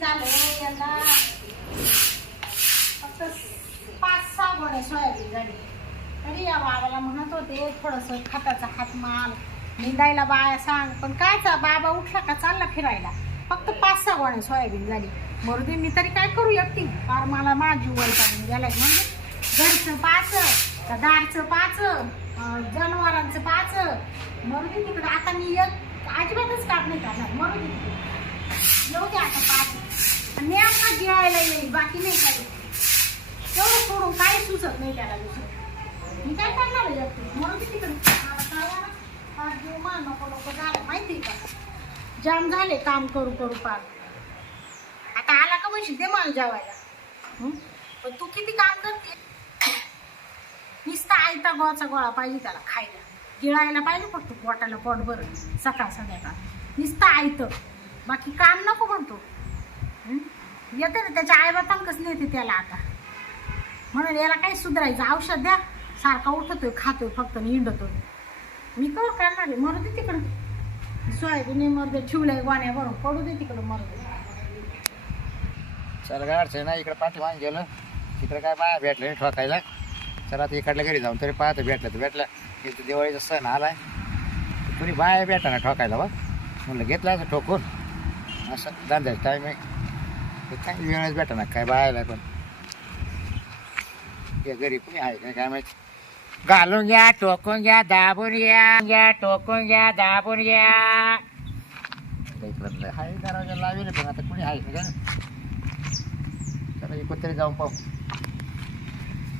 झालं यंदा फक्त पाच सहा गोण्या सोयाबीन झाली. तरी या बाबाला म्हणत होते थोडंसं खताचा हात माल निंदायला बाया सांग. पण कायचा बाबा उठला का चालला फिरायला. फक्त पाच सहा गोण्या सोयाबीन झाली. मरुदे मी तरी काय करू एकटी? फार मला माझी वय काढून गेलाय. म्हणजे घरचं पाच का दारचं पाच जनावरांचं पाच. मरुदे तिकडं. आता मी एक अजिबातच काढ नाही करणार. मरुदे तिकडे. येऊ द्या आता पाच आणि आता जेवायला येईल बाकी नाही काही तेवढं सोडून काही सुचत नाही त्याला दुसरं मी काय करणार आहे म्हणून मी तिकडे मला फार जीव मा नको नको झालं माहिती का जाम झाले काम करू करू पार आता आला का म्हणशील दे मला जेवायला पण तू किती काम करते नुसता आयता गोळाचा गोळा पाहिजे त्याला खायला गिळायला पाहिजे फक्त पोटाला पोट बरं सकाळ संध्याकाळ नुसतं आयतं. बाकी काम नको म्हणतो. येते ना त्याच्या आईबापांकच नेते त्याला आता. म्हणून याला काही सुधारायचं औषध द्या. सारखा उठतोय खातोय फक्त आणि हिंडतोय. मी कवर करणार आहे? मरू दे तिकडं. सोयाबीन मरू दे. ठेवलंय गोण्या भरून. पडू दे तिकडं मरू दे. चल काय अडचण नाही. इकडे पाठी वाहन गेलं. तिकडे काय बाया भेटलं नाही ठोकायला. चला आता इकडल्या घरी जाऊन तरी पाहतो भेटलं तर भेटलं इथं दिवाळीचा सण आलाय. तरी बाया भेटा ना ठोकायला बा म्हणलं घेतलं असं ठोकून. असं धंद्याचं टाईम आहे काय वेळच भेटा ना काय बायाला पण या घरी कोणी आहे काय काय माहिती घालून घ्या टोकून घ्या दाबून घ्या घ्या टोकून घ्या दाबून घ्या हाय दरवाजा लावेल पण आता कोणी आहे का चला इकडं तरी जाऊन पाहू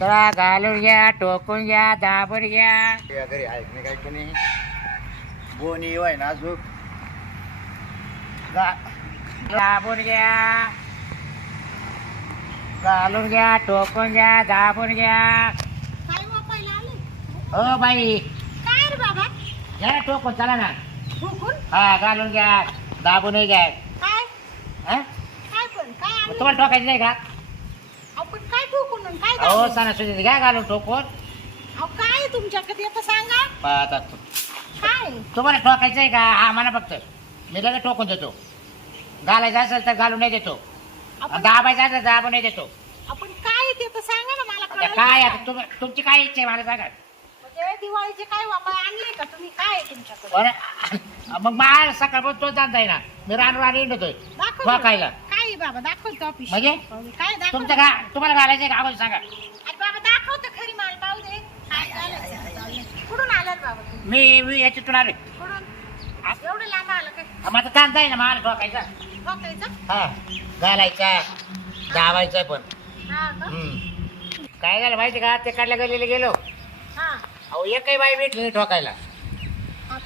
चला घालून घ्या टोकून घ्या दाबून घ्या या घरी आहे नाही काय कोणी बोनी होय ना अजून दाबून घ्या. घालून घ्या टोकून घ्या दाबून घ्या. काय वापायला आले. हो बाई. काय रे बाबा? घ्या टोकून चला ना. ठोकून? हा घालून घ्या दाबून घ्या. काय? हा? काय पण काय मग आणलं? तुम्हाला टोकायचं नाही का? आपण काय ठोकून आणि काय अहो दाबून? सणासुदीत घ्या घालून टोकून अहो काय तुमच्याकडे? येतं सांगा. पाहता. तू काय? तुम्हाला ठोकायचं आहे का? हा म्हणा फक्त. मी लगेच ठोकून देतो. घालायचं असेल तर घालून नाही देतो. आपण दाबायचं असेल तर दाबून नाही देतो. आपण काय आहे ते तर सांगा ना मला आता कळलं काय? आता तुम- तुमची काय इच्छा आहे मला सांगा. म्हणजे दिवाळीचे काय वापाय आणले का तुम्ही? काय आहे तुमच्याकडे? बरं. मग मला सकाळपासून तोच जाणता येणार मी रान रान दाखव काय आहे बाबा? दाखवतो ऑफिस म्हणजे? काय दाखव तुमचं तुम्हाला घालायचं का? आवाज सांगा. अरे बाबा दाखवतो खरी माल पाहू दे. काय झालं कुठून आलं रे बाबा मी मी याच्यातून आले कुठून एवढं लांब आलं काय? आहे ना मला ठोकायचा. हा घालायचा पण. हा का? हम्म. काय झालं माहिती का? ते काढल्या गेलेले गेलो. हा. अहो एकही बाई भेटली नाही ठोकायला.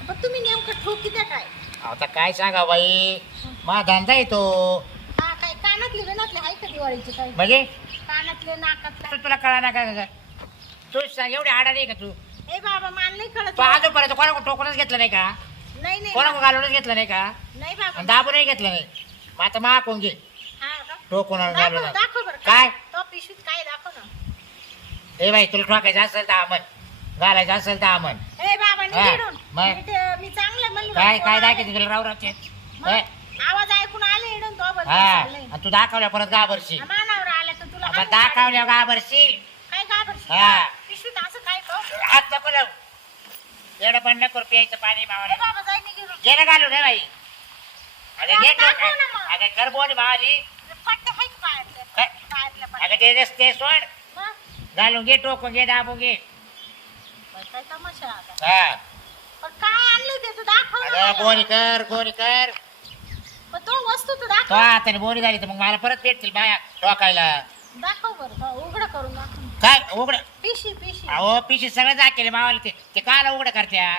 पण तुम्ही नेमकं ठोकी द्या काय? आता काय सांगा बाई? मा धंदा येतो हा काय कानातले विनातले आहे का दिवाळीचे काय म्हणजे? कानातले नाकातले. तर तुला कळा ना काय तू सांग एवढी आडा नाही का तू? ए बाबा मला नाही कळत. तू आजोपर्यंत कोणा टोकूनच घेतलं नाही का? नाही नाही. कोणा घालूनच घेतलं नाही का? नाही बाबा. आणि दाबूनही घेतलं नाही. मग आता मा कोण घे? हा का? टोकून आणि दाखव घालून दाखव बरं. काय? तो पिशवीत काय दाखव ना. ए बाई तुला ठोकायचं असेल तर आमन. घालायचं असेल तर आमन. ए बाबा हा, निघून मग? मी चांगलं म्हणलं. काय काय दाखवते तुला रावराचे मग आवाज ऐकून आले इडून तो बरं चाललंय. आणि तू दाखवल्या परत घाबरशील. मानावर आला तर तुला हाणून दाखवल्या काढेल. काय घाबरशील? हा. पिशवीत असं काय हात नको लावू. एवढं पण नको प्यायचं पाणी मावाला बाबा जाय निघून गेलं घालू रे बाई अगं बाबा, घे दाखव ना मग. अगं कर बोल भावाली पट्टे हाय का? काय? अगं. ते रस्ते सोड मग? घालून घे टोकून घे दाबून घे बाई, काय तमाशा आहे आता. हा पण काय आणलं ते तू दाखव ना अगं मला. बोनी कर कर पण तो वस्तू तर तो दाखव हाताने बोनी झाली तर मग मला परत भेटतील बाया टोकायला दाखव बरं उघडं करून दाखव काय उघड? पिशी पिशी. अहो पिशी सगळं दाखले मावाला ते. ते काला उघड करत्या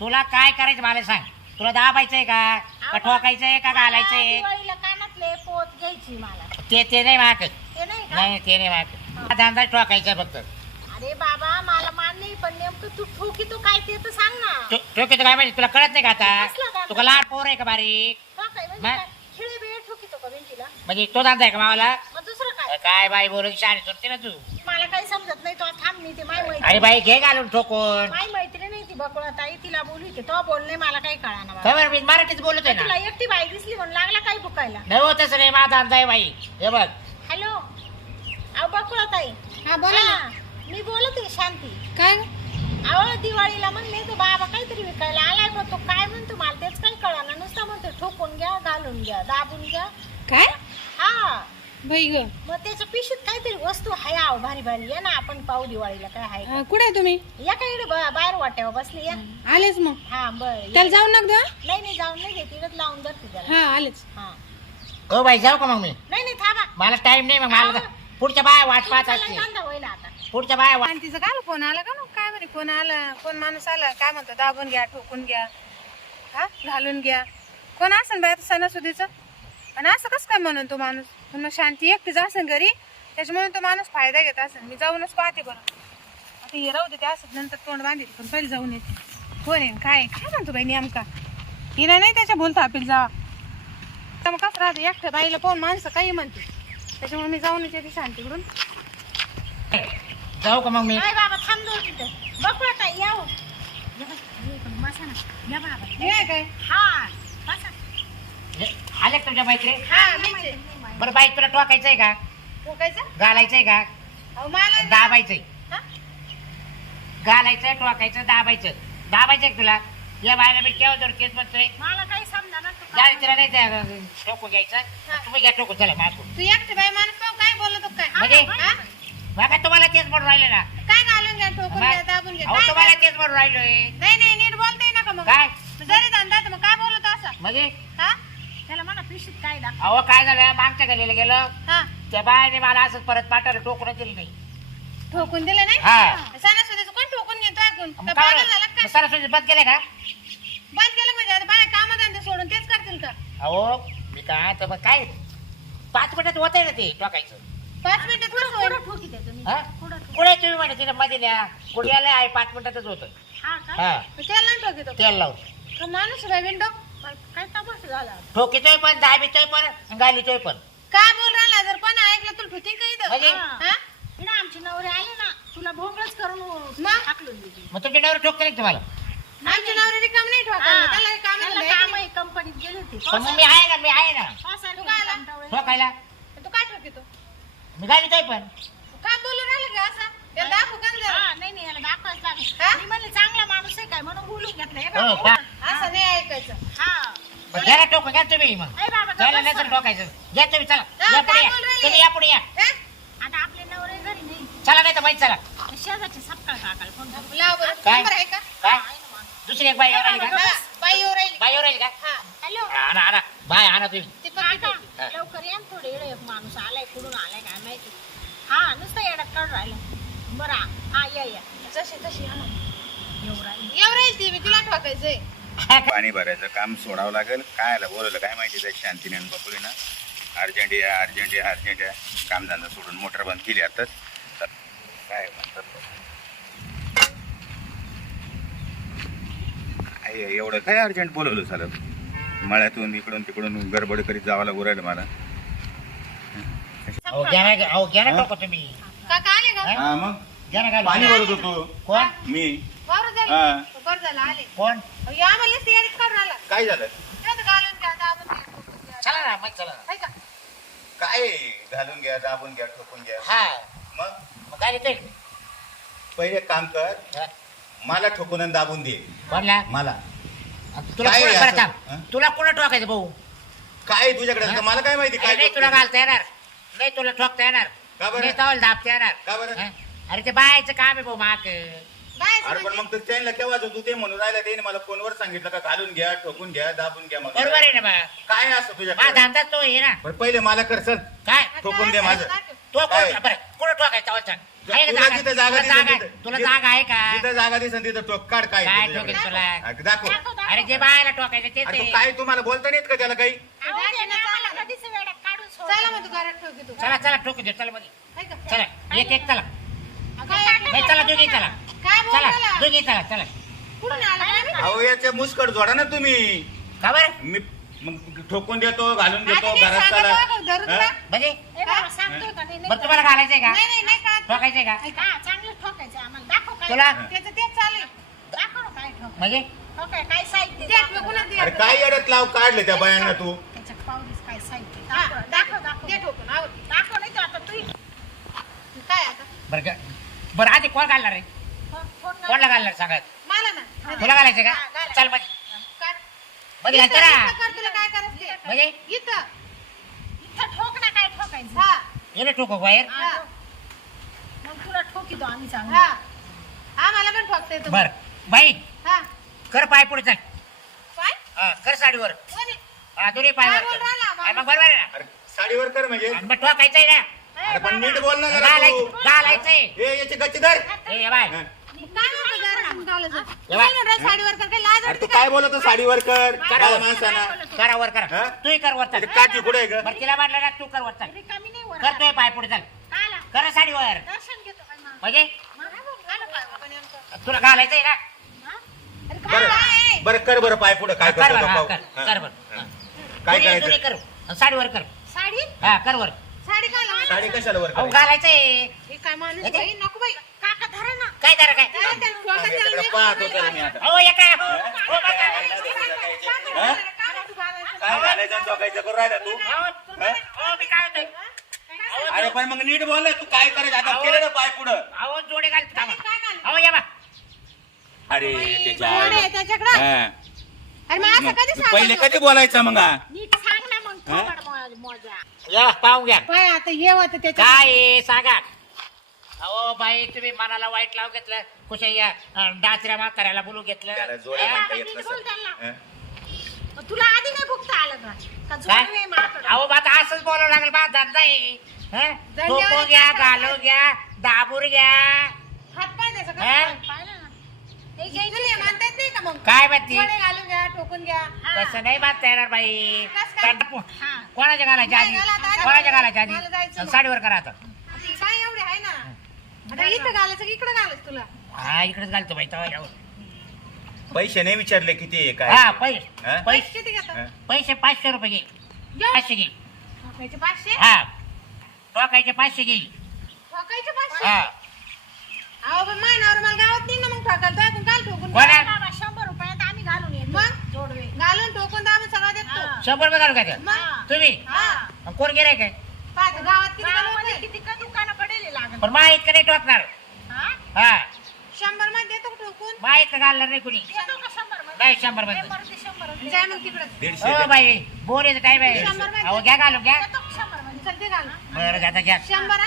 तुला काय करायचं मला सांग. तुला दाबायचंय का? का ठोकायचंय का घालायचंय? दिवाळीला कानातले पोत घ्यायची मला. ते ते नाही ते नाही का? नाही ते नाही माग. धंदा ठोकायचा फक्त. अरे बाबा मला मान नाही पण नेमकं तू ठोकी तो काय ते तर सांग ना. ठो- ठोकीचं काय माहिती? तुला कळत नाही का आता? तुला लहान पोर आहे का बारीक? म्हणजे ठोकीतो म्हणजे तो धंदा आहे का मावाला? दुसरं काय? काय बाई बोलून शाळेत सुटते ना तू. समजत नाही तो थांब मी ते माय अरे मैत्रीण बाई घे घालून ठोकून. माय मैत्रीण नाही ती बकुळा ताई तिला बोलू की तो बोलणे मला काही कळाना बाबा. खबर मी मराठीच बोलतोय तुला ना एकटी बाई दिसली म्हणून लागला काही बुकायला नाही हो तसं नाही माझा अंदाज आहे बाई. हे बघ. हॅलो? अहो बकुळा ताई. हा बोला ना. हा, मी बोलत आहे शांती. काय? अहो दिवाळीला म्हणले तो बाबा काहीतरी विकायला आलाय पण तो काय म्हणतो मला तेच काही कळाना. नुसता म्हणतो ठोकून घ्या घालून घ्या दाबून घ्या. काय? हा. बाई ग. मग त्याच्या पिशीत काहीतरी वस्तू आहे आहो भारी भारी. या ना आपण पाहू दिवाळीला काय आहे अं, कुठे आहे तुम्ही? या काय इकडे ब- बाहेर वाट्यावर बसली या आलेच मग. हा बर. त्याला जाऊन नका देऊ, नाही नाही जाऊन नाही घेत. इकडे लावून धरते त्याला. हा आलेच. हा. हो बाई जाऊ का मग मी? नाही नाही थांबा. मला टाइम नाही मग मला पुढच्या बाया वाट पाहत तुमचा असते होईल आता. पुढच्या बाया वाट आणि तिचं काय फोन आला का ना काय म्हणे फोन आला. कोण माणूस आला? काय म्हणतो? दाबून घ्या ठोकून घ्या. हा? घालून घ्या. कोण असेल बाय सणासुदीचं? आणि असं कसं काय म्हणून तो माणूस? पण मग शांती एकटीच असेल घरी त्याच्यामुळे तो माणूस फायदा घेत असेल. मी जाऊनच पाहते बरं. आता हे राहू दे ते असत नंतर तोंड बांधेल पण पहिले जाऊन येते. कोण आहे? काय? काय म्हणतो बाई नेमका? हिला नाही त्याच्या बोलता आपली जावा. तर मग कसं राहतं? एकट्या बाईला पाहून माणसं काही म्हणते त्याच्यामुळे मी जाऊनच येते शांतीकडून. जाऊ का मग मी? काय बाबा थांबलो तिथं. बकुळा ताई या काय? हा. का तुमच्या मैत्री? हा मीच आहे. बरं बाई तुला टोकायचंय का? ठोकायचं घालायचंय का? अहो मला दाबायचंय. हा? घालायचं टोकायचं दाबायचं दाबायचंय का तुला? या बायला मी केव्हा जर केस म्हणतोय मला काही समजा ना तू जायचं तिला नाही टोकून घ्यायचं. तुम्ही घ्या टोकून चला मागून तू एकटे बाई माणूस पाहू काय बोलतो काय? म्हणजे? हा? बघा तुम्हाला तेच म्हणून राहिले ना? काय घालून घ्या ठोकून घ्या दाबून घ्या. अहो काय तुम्हाला काय? तेच म्हणून राहिलोय. नाही नाही नीट बोलताय नका मग. काय? जरी धंदा तर मग काय बोलतो असं? म्हणजे? हा? पिशीत काय दाखव अहो काय झालं? मागच्या गलीला गेलं. हा. त्या बायाने मला असंच परत पाठायला टोकून दिली नाही. ठोकून दिलं नाही? हा. सणासुदीचं कोण ठोकून घेतो ऐकून मग काय पागल झाला का? काय? बंद केले का? बंद केलं म्हणजे आता बाया कामधंदे सोडून तेच करतील का? अहो मी काय तर मग काय? पाच मिनिटात होत ना ते टोकायचं पाच मिनिटात कसं होईल कुठं ठोकी ते तुम्ही? हा? ठोकी? कुठे तुम्ही म्हणे तिने मध्ये न्या कुठे आलं आहे? पाच मिनिटातच होतं हा का? हा. त्याला नाही ठोकितो तेल लावून. का माणूस आहे विंडो? काय झाला ठोकीतोय पण दाबीतोय पण गालीतोय पण काय बोल राहिला जर पण ऐकलं तुला ठुती का इथं म्हणजे? हा? तिला आमची नवरे आले ना तुला भोंगळच करून मग? टाकलून दिली मग तुमच्या नवरे ठोकते नाही तुम्हाला आमच्या नवऱ्याने रिकाम नाही ठोकायला त्याला काम आहे कंपनीत गेली होती पण मग मी आहे ना मी आहे ना पावसाळ्यात तू काय आला? कंटाळले. ठोकायला नाही. तू काय ठोकितो मी गालीतोय पण काय बोलून राहिलं का असं त्याला दाखवू का जरा? हा, नाही नाही याला दाखवायच हा? लागेल मी म्हणले चांगला माणूस आहे काय म्हणून बोलून घेतलं हे हो, का? हा मग घ्या तुम्ही मग. ए बाबा गप्प बस. ठोकायचं घ्या तुम्ही चला. हा, या पुढे काय या. बोलू राहिले? तुम्ही या पुढे या. हा? आता आपले नवरे घरी नाही. चला नाही तर माहिती चला. शेजारचे सपकाळ काकाला फोन करू. लाव बरं. काय? नंबर आहे का? काय? दुसरी एक बाई येऊन राहिली का? हा, बाई येऊ राहिली. बाई येऊन राहिली का? हा. हॅलो. आणा आणा. बाय आणा तुम्ही. ती पण काका हा. लवकर या ना थोडे इकडे एक माणूस आलाय कुठून आलाय काय माहिती. हा नुसतं येड्यात काढून राहिलं. बरं हा या या. जशी तशी. येऊ राहिली. येऊ राहील ती बी, तिला ठोकायचंय. पाणी भरायचं काम सोडावं लागेल. काय आलं? बोलवलं. काय माहिती त्या शांतीने आणि बकुलीनं? अर्जंट या अर्जंट या अर्जंट या कामधंदा सोडून मोटर बंद केली आताच. तर काय म्हणतात? काय एवढं काय अर्जंट बोलवलं झालं? मळ्यातून इकडून तिकडून गडबड करीत जावं लागू राहिलं मला. ना ना तुम्ही. हा? मग? ना. पाणी भरत होतो. कोण? मी. हा. झाली बरं झालं आले. कोण? अहो, या आम्हाला तयारीत काढून आला. काय झालं? तर घालून घ्या दाबून घ्या, ठोकून घ्या. चला ना मग चला ना. हाय का? काय घालून घ्या दाबून घ्या ठोकून घ्या? हा. मग? मग काय येतोय पहिले एक काम कर मला ठोकून आणि दाबून दे. कोणला? मला. तुला काय कोण आहे बरं असं? थांब. हा? तुला कोण टोकायचं भाऊ? काय तुझ्याकडे? मला काय माहिती अरे काय नाही तुला घालता येणार. नाही तुला ठोकता येणार. का बरं? नाही तवल दाबता येणार. का बरं? हा? अरे ते बायचं काम आहे भाऊ माक अरे पण? मग त्यांना केव्हा तू ते म्हणून राहिला त्याने मला फोनवर सांगितलं का घालून घ्या ठोकून घ्या दाबून घ्या मग बरोबर आहे ना बा. काय असं हा तुझ्याकडे धंदा तो आहे ना. पहिले मला कर चल. काय? ठोकून दे माझं. तो काय? कोण बरं आहे का तुला जागा? जागा तुला दिसेल जागा तिथं- तुला जिथं- जागा आहे का? जिथं जागा दिसेल तिथं ठोक काढ काय काय ते तुझ्याकडे. ठोकेल तुला? हा, दाखव. दाखव, दाखव. अरे जे बायला अरे आहे. तू काय तुम्हाला बोलता नाहीत का त्याला काही? आम्हाला कधीच काढून सोडलं. चला मग तू घरात ठोकी तू. चला. चला ठोकू दे. चला मध्ये हाय का? चला. एक एक चला. अगं, नाही चला दोघी चला. काय बोल चला? दोघी चला चला. कुठून आला काय माहिती? अहो याच्या मुस्कट जोडा ना तुम्ही. का बरं? मी मग ठोकून देतो घालून देतो ते घरात सांगत चला? म्हणजे? ए बाबा, सांगतोय का? नाही? नाही बरं तुम्हाला घालायचंय का? नाही नाही नाही कळत. ठोकायचंय का? हा, चांगलं ठोकायचं आम्हाला. दाखव काय तुला? त्याचं तेच चालू आहे. दाखव ना काय ठोक म्हणजे? काय दे. अरे काय येडत लाव काढले त्या बायांना तू. त्याच्यात पाहूनच काय साहित्य? दाखव दाखव दाखव दे ठोकून. दाखव नाही तर आता तू काय आता? बरं का बरं आधी कोण घालणार कोणला घालणार सांगा? मला ना. तुला घालायचं हा, का? घाला. चलमध्ये काय? मध्ये इथं- घालतो इथं ना कर तुला काय करायचं ते. म्हणजे? इथं. इथं ठोक ना काय ठोकायचं. हा. येणे ठोको बाहेर. हा, ठोक. मग तुला ठोकीतो आम्ही चांगलं. हा. हा मला पण ठोकता येतो बर. बाई हा. कर पाय पुढे चल. काय हा, कर साडीवर. कोणी? हा दोन्ही काय बोल हा, मग बरोबर आहे ना. अरे साडीवर कर म्हणजे. आणि मग ठोकायचंय ना. अरे पण नीट बोल ना जरा घालायचं. तू घालायचंय. ए याची गच्चीदार ए, ये बाय. हा. अरे तू काय बोलतो साडीवर कर? करा. काय माणसाना करा वर कर. हा? तूही कर वर चल. अरे काठी कुठे आहे ग? बरं तिला म्हटलं ना तू कर वर चल. करतोय पाय पुढे चल. कर साडीवर दर्शन घेतो काय मग. म्हणजे? हा. तुला घालायचंय ना? बरं. बरं कर बरं पाय पुढे. काय कर करतो बर तो हा, पाहू. कर. कर बर. हा. काय दोन्ही- दोन्ही करायचं कर. आणि साडीवर कर. साडी? हा कर वर. साडी काय? साडी कशाला वर अहो करायची? घालायचंय. हे काय माणूस बाई? नको बाई. काय करा काय पाहत मी आता या काय हो, हा? हो, बघा. हा? काय तू घालायचं? काय घालायचं चौकायचं करू राहिला तू अहो, हा? अहो, मी काय म्हणतोय अहो, अरे पण मग नीट बोल ना तू काय करायचं आता अहो. केलं ना पाय पुढं अहो जोडे घाल थांबा. अहो या बा अरे त्याच्या कोण आहे आईला. त्याच्याकडं? हा. अरे मग असं कधी मग पहिले सांगायचं? कधी बोलायचं मग हा? नीट सांग ना मग? थोबाड मो- मोजा या पाहून घ्या बाई, आता हे होतं त्याच्या काय आहे, सांगा अहो बाई तुम्ही मनाला वाईट लाव घेतलं कुशा या अं, डाचऱ्या म्हाताऱ्याला बोलू घेतलं त्याला जोड्या? म्हणता? येत नीट नसेल. बोल त्यांना. हा? मग तुला आधी नाही भुकता आलं का का काय जोडवे माकडं? अहो बा आता असंच बोलावं लागेल बा धंदा आहे हं? धंद्यावर घ्या काय घालू घ्या दाबूर घ्या हात पाय त्याचा का? हा? पाहिलं ना हे घ्यायचं नाही, म्हणता येत नाही का मग काय म्हणती कोणी घालून घ्या हा. नाही बांधता येणार बाई कसं काय? पण- हा. कोणाच्या घालायच्या नाही, घाला आता, आधी आधी. कोणाच्या घालायच्या मला आधी जायचं आणि मग. साडीवर करा आता आता हे काय एवढे आहे ना आता इथं घालायचं की इकडं घालायचं तुला? हा इकडेच घालतो बाई तवा यावर. पैसे नाही विचारले किती आहे हा काय पैसे. हा? पैसे किती घेतात हा? पैसे पाचशे रुपये घे. पाचशे घे. ठोकायचे पाचशे? हा. टोकायचे पाचशे घे. ठोकायचे पाचशे? हा. अहो पण मानावर मला गावात नाही ना मग ठोकायला. तो ऐकून काल ठोकून. कोणा? बाबा शंभर रुपयात आम्ही घालून येतो. मग? जोडवे. घालून ठोकून तर आम्ही सगळं देतो. हा. शंभर रुपये घालू का ते? मग? तुम्ही? हा. कोण गेलाय काय? पाहतो गावात किती गावामध्ये का लागत पण मा इतकं नाही टोकणार हा? हा शंभरमध्ये देतो का ठोकून मा इतकं घालणार नाही कुणी देतो का शंभरमध्ये? नाही शंभरमध्ये शंभरमध्ये. जाय मग तिकडं दीडशे हो. बाई बोलायचं टाइम आहे शंभरमध्ये. अहो घ्या घालू घ्या देतो का शंभरमध्ये? चल ते घाल बरं आता घ्या शंभर हा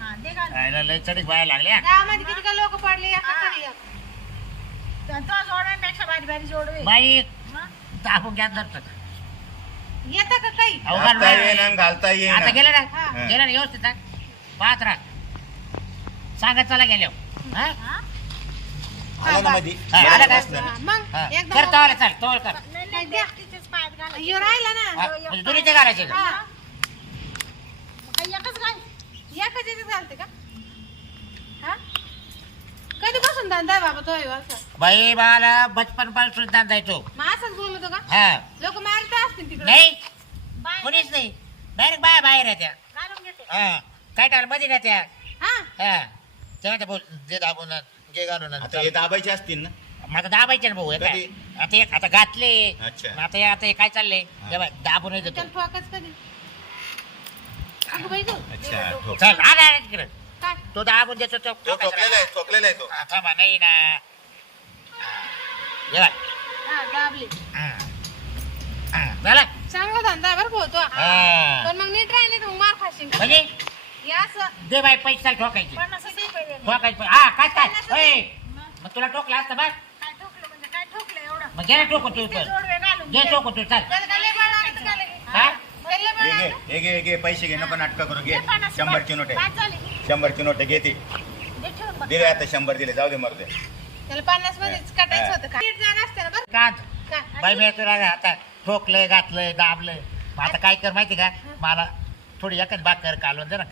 हा, दे घालून. राहिलं लय चढीक व्हायला लागल्या गावामध्ये किती का लोक पडले एका हा. कडे एक. तर तो जोडव्यांपेक्षा भारी भारी जोडवे बाई? दाबून घ्या धरतं येतं का काही अहो घाल घालता आता गेलं ना हा. गेलं ना व्यवस्थित हा? पाहत राहा सांगत चला गेल्या हा? हा? आला ना मध्ये हा, आला का? ना. हा, मग तवाला चाल कर. राहिला ना. म्हणजे दोन्हीचे घालायचे का? हा. मग काही एकच घाल. एकाच याच्यात घालते का? हा? कधीपासून धंदा आहे बाबा तो असा बाई मला बचपनपासून धंदा येतो मग असंच बोलतो का? हा. लोक मारत असतील तिकडे. नाही. बाय कोणीच नाही. डायरेक्ट बाया बाहेर येत्या. घालून घेते. हा. काय टाळमध्ये येत्या हा? हा. ते बोल जे दाबून जे घालून आता हे दाबायचे असतील ना मग आता दाबायचे ना भाऊ हे काय कधी? आता एक आता घातले अच्छा. मग आता हे- आता हे काय चाललंय हा. हे बाय, दाबून येतो त्याला ठोकच कधी अगं बाई गं. अच्छा ठोक. चल तिकडे काय तो दाबून देतो तो तो ठोकलेला आहे ठोकलेला आहे तो हा, थांबा नाही ना हे बाय. हा दाबली हा. हा, झाला चांगला धंदा आहे बरं पोहतो हा. पण मग नीट राहिले तर मग मार खाशील? म्हणजे हे असं दे बाई पैसे चाल ठोकायचे दे. ठोकायचे हा काय काय पन्नास ओय, मग मग तुला टोकला असतं बस. काय ठोकलं म्हणजे काय ठोकलं एवढं? मग घे टोको तू ते पण जोडवे घालून घे घे. टोको तू चाल. त्याला काय लय बळ लागतं का लगे? काय त्याला लय बळ हे घे लागतं? हे घे हे घे. पैसे घे नको नाटक करू. घे. पन्नास शंभरची. नोट आहे. बाद झाली. शंभरची नोट आहे. घे ती. दे ठेवून बघ. दिले आता शंभर दिले. जाऊ दे मरते त्याला पन्नास मध्येच काटायचं होतं. का नीट जागा असते ना बरं. का काय? बाई मी तुला आता ठोकलंय घातलंय दाबलंय. मग आता काय कर माहिती का? मला थोडी एकच भाकर कालवून दे ना.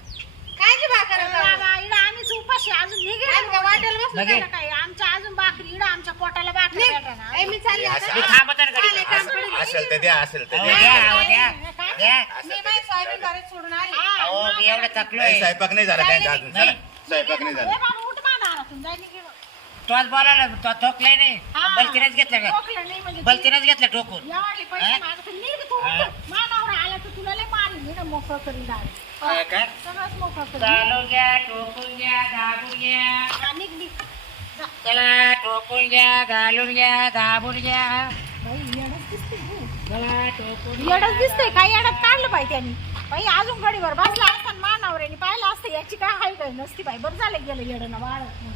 काय जी भाकर अरे बाबा, इकडं आम्हीच उपाशी अजून हे वाटेल बसलो लगे. त्याला काय, आमच्या अजून भाकरी आमच्या पोटाला भाकरी निघ. भेटेना. ए, मी चालली हे असं- आता. मी थांबत आहे ना आले, घरी. काम पडेल. असेल तर द्या असेल तर अहो, द्या द्या, अहो, द्या. काय? द्या. मी बाई सोयाबीन घरात सोडून आली हा, अहो मग मी एवढं काय? थकलोय ए, स्वयंपाक नाही झाला काय अजून चला नाही. स्वयंपाक नाही ए झाला बाबा, उठ माझ्या दारातून, जाय निघ इकडं. तोच बोलावलं तो ठोकले नाही हा. बलतीनेच घेतलं का ठोकलं नाही म्हणजे बलतीनेच घेतलं ठोकून पैसे हा? निघ तू हा. आला तर तुला लय मारी मी ना मोकळं करीन डायरेक्ट हा का? सगळंच मोकळं करीन चालून घ्या घ्या दाबून घ्या हा, निघ निघ जा. चला घ्या घालून घ्या दाबून घ्या बाई येडच दिसते तू. चला ठोकून येडच दिसतंय काय येडत काढलं बाई त्यांनी. बाई अजून गडीवर बसला असताना मानावर पाहिलं असतं याची काय हाय काय नसती बाई. बरं झालं गेलं येडं ना वाढत